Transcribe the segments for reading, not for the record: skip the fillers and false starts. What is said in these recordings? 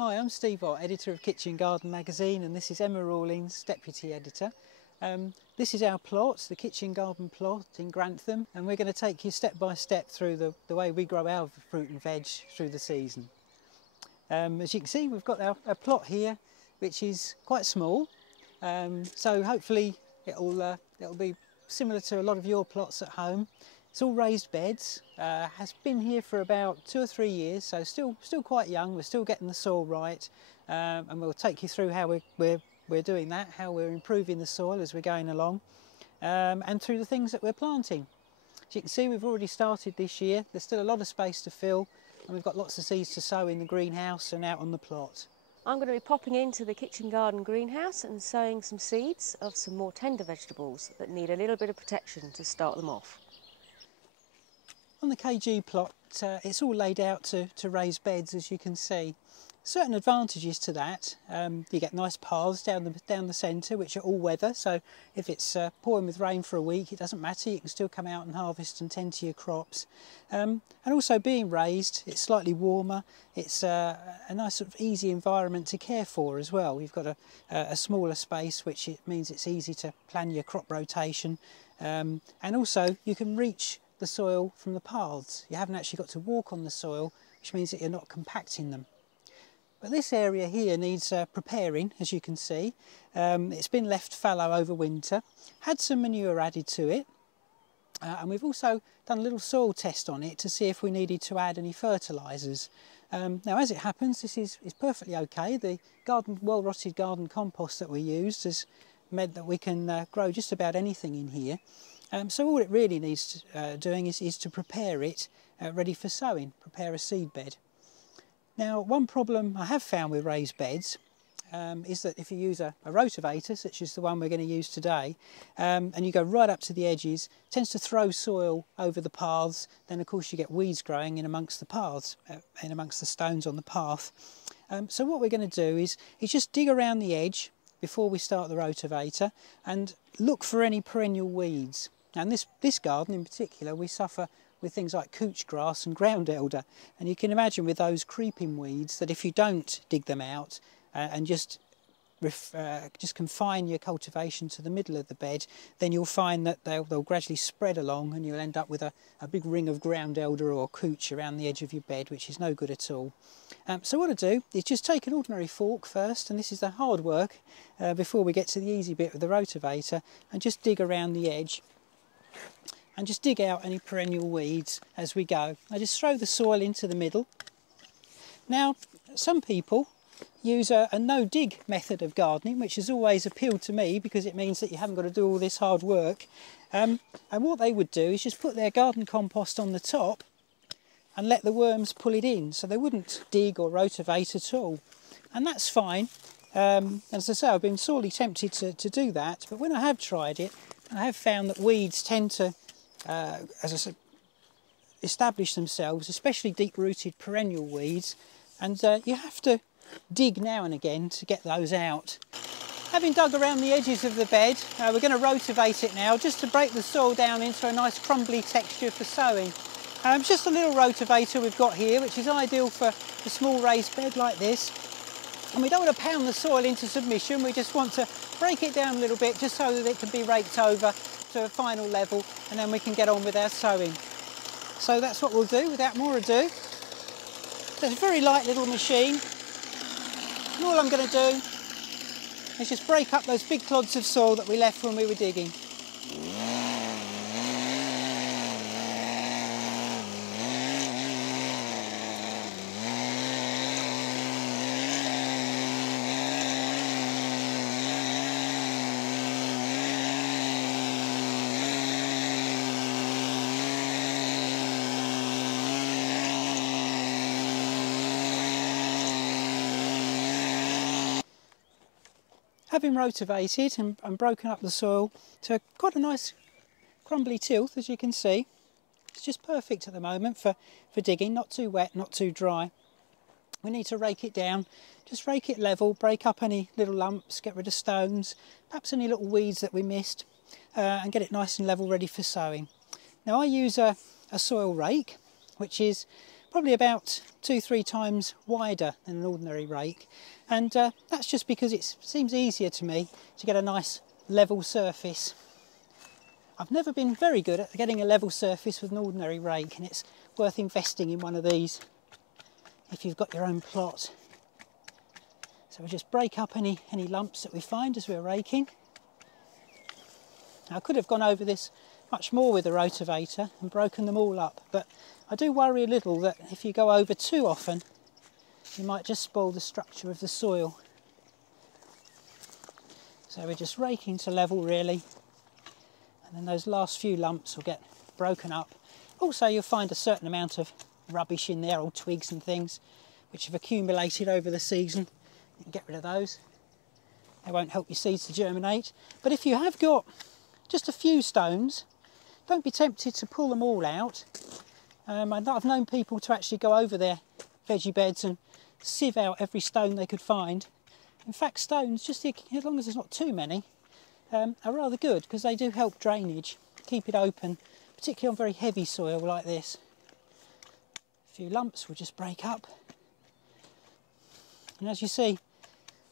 Hi, I'm Steve Ott, editor of Kitchen Garden magazine, and this is Emma Rawlings, deputy editor. This is our plot, the kitchen garden plot in Grantham, and we're going to take you step by step through the way we grow our fruit and veg through the season. As you can see, we've got our plot here, which is quite small, so hopefully it'll be similar to a lot of your plots at home. It's all raised beds, has been here for about 2 or 3 years, so still quite young. We're still getting the soil right, and we'll take you through how we're doing that, how we're improving the soil as we're going along, and through the things that we're planting. As you can see, we've already started this year. There's still a lot of space to fill, and we've got lots of seeds to sow in the greenhouse and out on the plot. I'm going to be popping into the kitchen garden greenhouse and sowing some seeds of some more tender vegetables that need a little bit of protection to start them off. On the KG plot, it's all laid out to raised beds, as you can see. Certain advantages to that. You get nice paths down the centre, which are all weather, so if it's pouring with rain for a week, it doesn't matter, you can still come out and harvest and tend to your crops. And also being raised, it's slightly warmer, it's a nice sort of easy environment to care for as well. You've got a smaller space, which means it's easy to plan your crop rotation, and also you can reach the soil from the paths. You haven't actually got to walk on the soil, which means that you're not compacting them. But this area here needs preparing, as you can see. It's been left fallow over winter, had some manure added to it, and we've also done a little soil test on it to see if we needed to add any fertilisers. Now, as it happens, this is perfectly okay. The well-rotted garden compost that we used has meant that we can grow just about anything in here. So all it really needs doing is to prepare it ready for sowing, prepare a seed bed. Now, one problem I have found with raised beds is that if you use a rotavator, such as the one we're going to use today, and you go right up to the edges, it tends to throw soil over the paths. Then of course you get weeds growing in amongst the paths, in amongst the stones on the path. So what we're going to do is just dig around the edge before we start the rotavator and look for any perennial weeds. And this garden in particular, we suffer with things like couch grass and ground elder, and you can imagine with those creeping weeds that if you don't dig them out and just confine your cultivation to the middle of the bed, then you'll find that they'll gradually spread along and you'll end up with a big ring of ground elder or couch around the edge of your bed, which is no good at all. So what I do is just take an ordinary fork first, and this is the hard work before we get to the easy bit with the rotavator, and just dig around the edge and just dig out any perennial weeds as we go. I just throw the soil into the middle. Now, some people use a no-dig method of gardening, which has always appealed to me because it means that you haven't got to do all this hard work. And what they would do is just put their garden compost on the top and let the worms pull it in, so they wouldn't dig or rotivate at all. And that's fine. As I say, I've been sorely tempted to do that, but when I have tried it, I have found that weeds tend to, as I said, establish themselves, especially deep-rooted perennial weeds, and you have to dig now and again to get those out. Having dug around the edges of the bed, we're going to rotivate it now just to break the soil down into a nice crumbly texture for sowing. It's just a little rotivator we've got here, which is ideal for a small raised bed like this. And we don't want to pound the soil into submission, we just want to break it down a little bit just so that it can be raked over to a final level, and then we can get on with our sowing. So that's what we'll do without more ado. So it's a very light little machine, and all I'm going to do is just break up those big clods of soil that we left when we were digging. Having rotavated and broken up the soil to quite a nice crumbly tilth, as you can see, it's just perfect at the moment for digging, not too wet, not too dry. We need to rake it down, just rake it level, break up any little lumps, get rid of stones, perhaps any little weeds that we missed, and get it nice and level ready for sowing. Now I use a soil rake, which is probably about 2-3 times wider than an ordinary rake, and that's just because it seems easier to me to get a nice level surface. I've never been very good at getting a level surface with an ordinary rake, and it's worth investing in one of these if you've got your own plot. So we'll just break up any lumps that we find as we're raking. Now, I could have gone over this much more with the rotavator and broken them all up, but I do worry a little that if you go over too often, you might just spoil the structure of the soil. So we're just raking to level really, and then those last few lumps will get broken up. Also, you'll find a certain amount of rubbish in there, old twigs and things, which have accumulated over the season. You can get rid of those. They won't help your seeds to germinate. But if you have got just a few stones, don't be tempted to pull them all out. I've known people to actually go over their veggie beds and sieve out every stone they could find. In fact, stones, just as long as there's not too many, are rather good because they do help drainage, keep it open, particularly on very heavy soil like this. A few lumps will just break up. And as you see,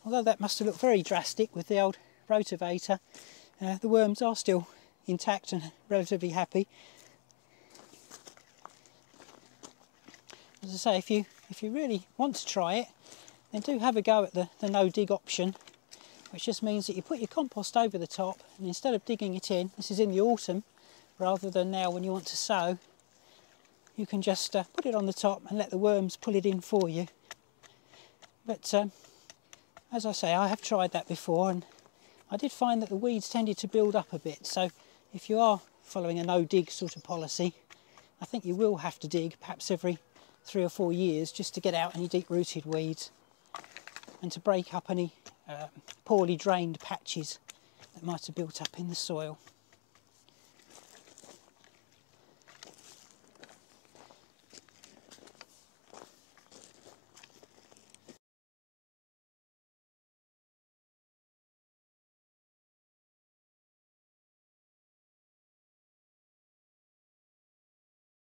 although that must have looked very drastic with the old rotavator, the worms are still intact and relatively happy. As I say, if you really want to try it, then do have a go at the no dig option, which just means that you put your compost over the top, and instead of digging it in, this is in the autumn rather than now when you want to sow, you can just put it on the top and let the worms pull it in for you. But as I say, I have tried that before, and I did find that the weeds tended to build up a bit. So if you are following a no-dig sort of policy, I think you will have to dig perhaps every 3 or 4 years just to get out any deep-rooted weeds and to break up any poorly drained patches that might have built up in the soil.